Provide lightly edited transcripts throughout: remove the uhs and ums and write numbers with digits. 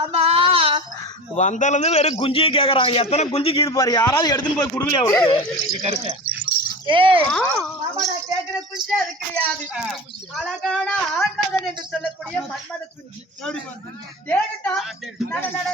ஆமா வந்தால இருந்து வெறும் குஞ்சியை கேக்குறாங்க. எத்தனை குஞ்சு கீது பாரு, யாராவது எடுத்துன்னு போய் குடுக்கல அவளுக்கு. மாமா நான் கேக்குற குஞ்சு அது கிடையாது. அழகான ஆண்மகன் என்று சொல்லக்கூடிய மன்மத குஞ்சு. தேடுதா நட நட.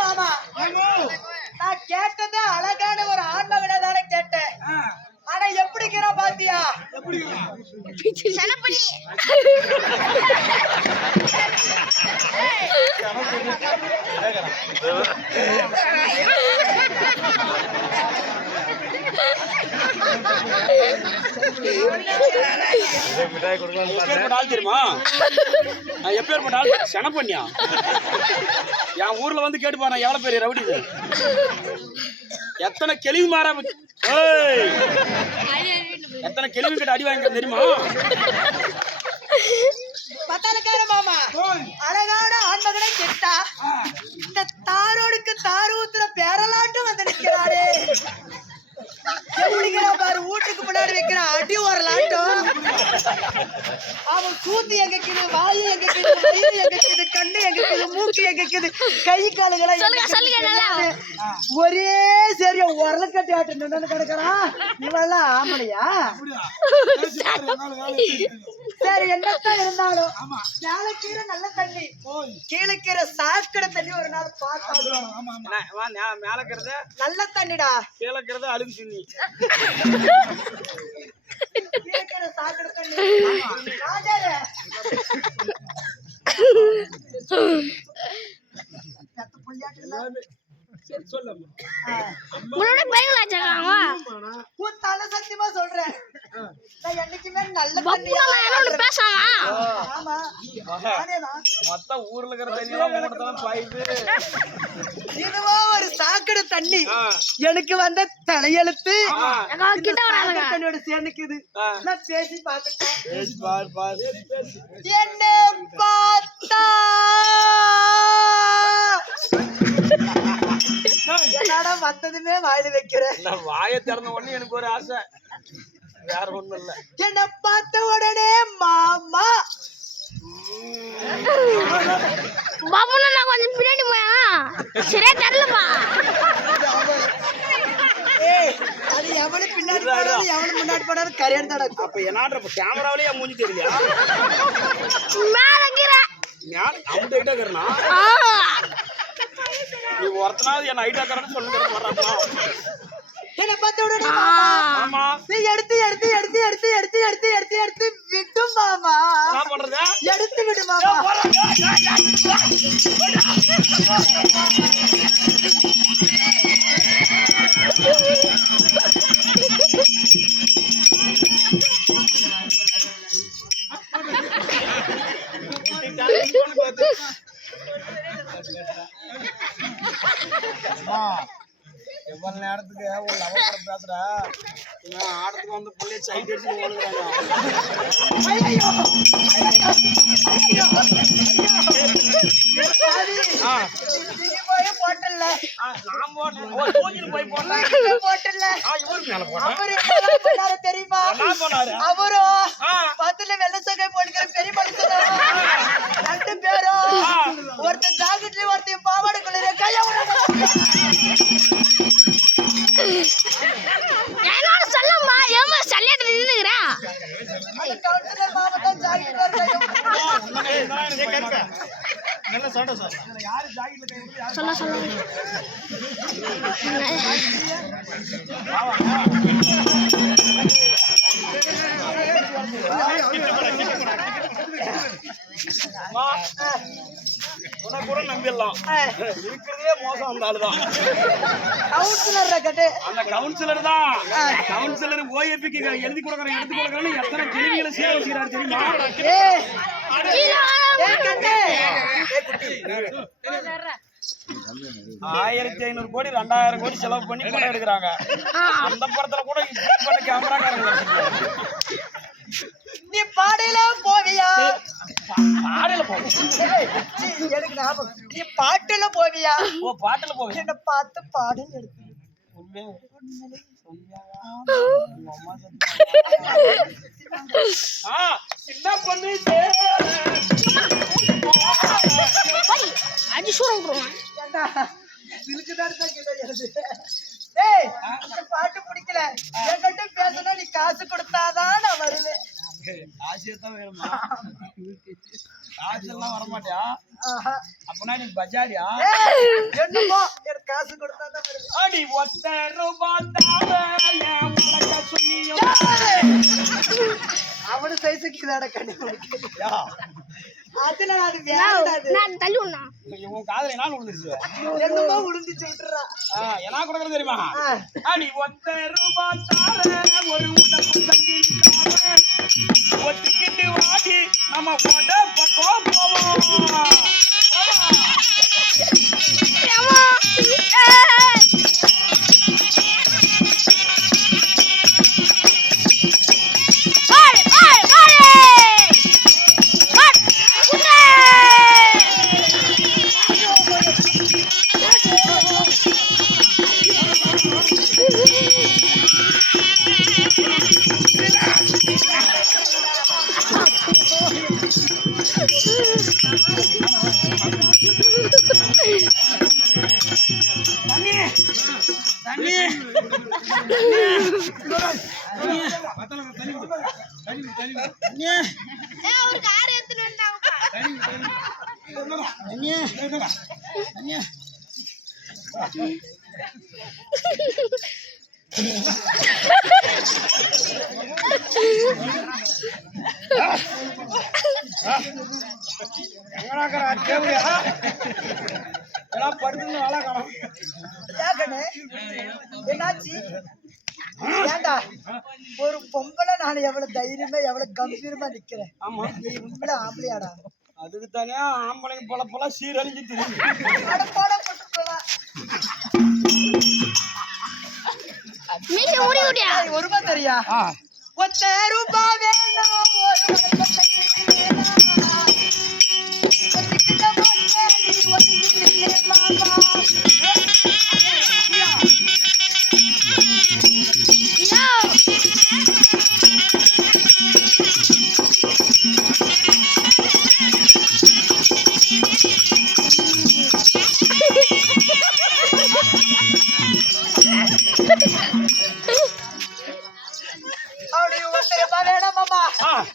மாமா நான் கேட்டது அழகான ஒரு ஆண்மகனை தானே கேட்டேன். ஆனா எப்படிக்கிறா பாத்தியா? தெரியுமா எப்பேற்பட்ட ஆள் செனப்பண்ணியா? என் ஊர்ல வந்து கேட்டு பாரு எவ்வளவு பெரிய ரவுடி. எத்தனை கேள்வி மாறா, எத்தனை கேள்வி கிட்ட அடி வாங்க தெரியுமா? பத்தாலக்கார மாமா அழகான ஆண்மகனை கேட்டா இந்த தாரோடுக்கு தாரு ஊத்துற பேரலாட்டும் வந்து நிற்கிறாரே. எப்படிங்கிற பாரு, வீட்டுக்கு முன்னாடி வைக்கிற அடி வரலாட்டும். அவன் கூத்து எங்கக்குது, வாயு எங்கக்குது, வயிறு எங்கக்குது, கண்ணு எங்கக்குது, மூக்கு எங்கக்குது, கை காலுகளை ஒரே சரியா உரல கட்டி ஆட்டு நின்று கிடக்குறான். இவெல்லாம் ஆமலையா? சரி என்னத்தான் இருந்தாலும் மேலக்கீரை நல்ல தண்ணி, கீழக்கீரை சாக்கடை தண்ணி ஒரு நாள் பார்த்தா மேலக்கிறது நல்ல தண்ணிடா, கீழக்கிறது அழுகு தண்ணி. கீழக்கீரை சாக்கடை தண்ணி. ராஜாரே சத்தியமா சொல்றேன், நான் என்னைக்குமே நல்ல மொத்த ஊர்ல இருக்கிற தண்ணி இதுவா ஒரு சாக்கடை தண்ணி. எனக்கு வந்த தலையெழுத்து தண்ணியோட சேர்ந்துக்குது. நான் பேசி பார்த்துட்டேன். என்ன பார்த்தா என்னடா வந்ததுமே வாயில வைக்கிறேன். வாயை திறந்த உடனே எனக்கு ஒரு ஆசை, வேற ஒண்ணும் இல்ல. என்ன பார்த்த உடனே மாமா பாபுனா நான் கொஞ்சம் பின்னாடி போயா சரியா தெரியலப்பா. அது எவனு பின்னாடி போறாரு எவனு முன்னாடி போறாரு கரையாடு தாடா. அப்ப என்னான்ற கேமராவிலேயே மூஞ்சி தெரியலையா? மேலக்கிற அவங்க கிட்ட இருக்கிறனா நீ ஒருத்தனாவது என்ன ஐடியா தரன்னு சொல்லுங்க. என்ன பார்த்த உடனே மாமா நீ எடுத்து எடுத்து எடுத்து எடுத்து எடுத்து எடுத்து எடுத்து எடுத்து விட்டு மாமா. என்ன பண்றது? எடுத்து விடு மாமா. எவ்வளவு நேரத்துக்கு ஒரு லவர் பேசுற ஆடத்துக்கு வந்து புள்ளைய சைட் அடிச்சு தெரியுமா? அவரோ பத்துல வெள்ள சகை போடுகிற பெரிய மனுஷன். ரெண்டு பேரும் ஒருத்தன் ஜாக்கெட்லயும் ஒருத்தையும் பாவாடைக்குள்ள கையா என்னோட சொல்லம்மா ஏமா சல்லியத்துல நின்னுங்கறா. அந்த கவுன்சிலர் மாமா தான் ஜாக்கெட் வரல. நல்ல சண்டை சார். யாரு ஜாக்கெட்ல கை விட்டு சொல்ல சொல்ல கூட நம்பிடலாம். இருக்கிறதே மோசம் அந்த ஆளுதான். அந்த கவுன்சிலர் தான். கவுன்சிலர் ஓஏபிக்கு எழுதி கொடுக்கறேன் எடுத்து கொடுக்கறேன்னு எத்தனை கேள்விகளை சேவை செய்யறாரு தெரியுமா? 1500 கோடி 2000 கோடி செலவு பண்ணி படம் எடுக்கிறாங்க. அந்த படத்துல கூட இப்ப கேமராக்காரங்க நீ பாடையில போவியா? பாடல போகும். எனக்கு ஞாபகம். நீ பாட்டுல போவியா? ஓ பாட்டுல போகும். என்ன பார்த்து பாடுன்னு எடுத்து சின்ன பொண்ணு பாட்டு பிடிக்கல என்கிட்ட பேசினா நீ காசு கொடுத்தாதான் நான் வருவேன். காசுதான் வேணுமா? காசு எல்லாம் வரமாட்டியா? அப்பனா நீ பஜாரியா? என்னமோ எனக்கு காசு கொடுத்தாதான் வருவேன். அடி ஒத்த ரூபாய் அவனு சைஸுக்கு இதாட கண்டுபிடிக்க அதுல அது வேண்டாது. நான் தள்ளி விடனா உன் காதுல என்ன விழுந்துருச்சு? என்னமோ விழுந்துச்சு விட்டுறா. என்ன கொடுக்கறது தெரியுமா? அடி ஒத்த ரூபாய் தார ஒரு உடம்பு சங்கிலி தார ஒத்துக்கிட்டு வாடி நம்ம ஓட பக்கம் போவோம். என்னாச்சு? ஏண்டா ஒரு பொம்பளை நான் எவ்வளவு தைரியமா எவ்வளவு கம்பீரமா நிக்கிறேன். நீ உண்மையில ஆம்பளையாடா? அதுக்கு தானே ஆம்பளைங்க பல பல சீரழிஞ்சு தெரியும். ஒரு ரூபாய் தெரியா? ஒத்த ரூபாய் வேணும்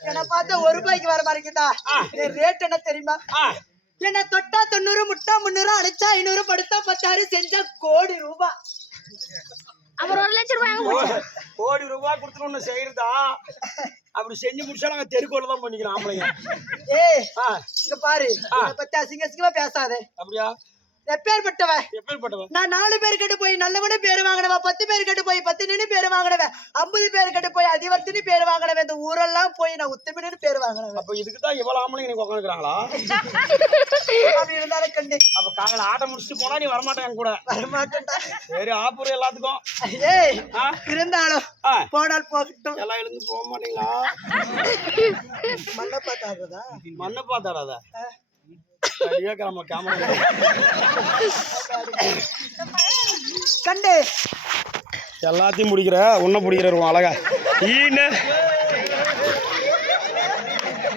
என்ன பார்த்தா ஒரு ரூபாய்க்கு வர மாதிரிக்குதா? ரேட் என்ன தெரியுமா? என்ன தொட்டா 90, முட்டா 300, அடிச்சா 500, படுத்தா 10,000, செஞ்சா கோடி ரூபாய். அப்புறம் 1 லட்சம் ரூபாய் கோடி ரூபாய் கொடுத்துட்டு செய்யறதா? அப்படி செஞ்சு முடிச்சா நாங்க தெருக்கோடு தான் பண்ணிக்கிறோம் ஆம்பளைங்க. ஏய் இங்க பாரு, பத்தி அசிங்க அசிங்கமா பேசாத. அப்படியா? எப்பேற்பட்டவன் நான் 4 பேர் கிட்ட போய் நல்லவனே பேர் வாங்கினவன், 10 பேர் கிட்ட போய் 10 பேர் வாங்கினவன், 50 பேர் கிட்ட போய் அதிவர்த்தினி பேர் வாங்கினவன், இந்த ஊரெல்லாம் போய் நான் உத்தமின்னு பேர் வாங்கினவன். அப்ப இதுக்குதான் இவ்வளவு ஆம்பளைங்க நீங்க உட்காந்துக்கிறாங்களா? அப்படி இருந்தாலும் கண்டு அப்ப காலையில ஆட்டம் முடிச்சுட்டு போனா நீ வரமாட்டேன் கூட. வரமாட்டேன்டா. சரி ஆப்பூர் எல்லாத்துக்கும். ஏய் இருந்தாலும் போனால் போகட்டும். எல்லாம் எழுந்து போக மாட்டீங்களா? மண்ணை பார்த்தாதா? மண்ணை பார்த்தாடாதா? கண்டு எல்லாத்தையும் முடிக்கிற உன்ன பிடிக்கிற அழகா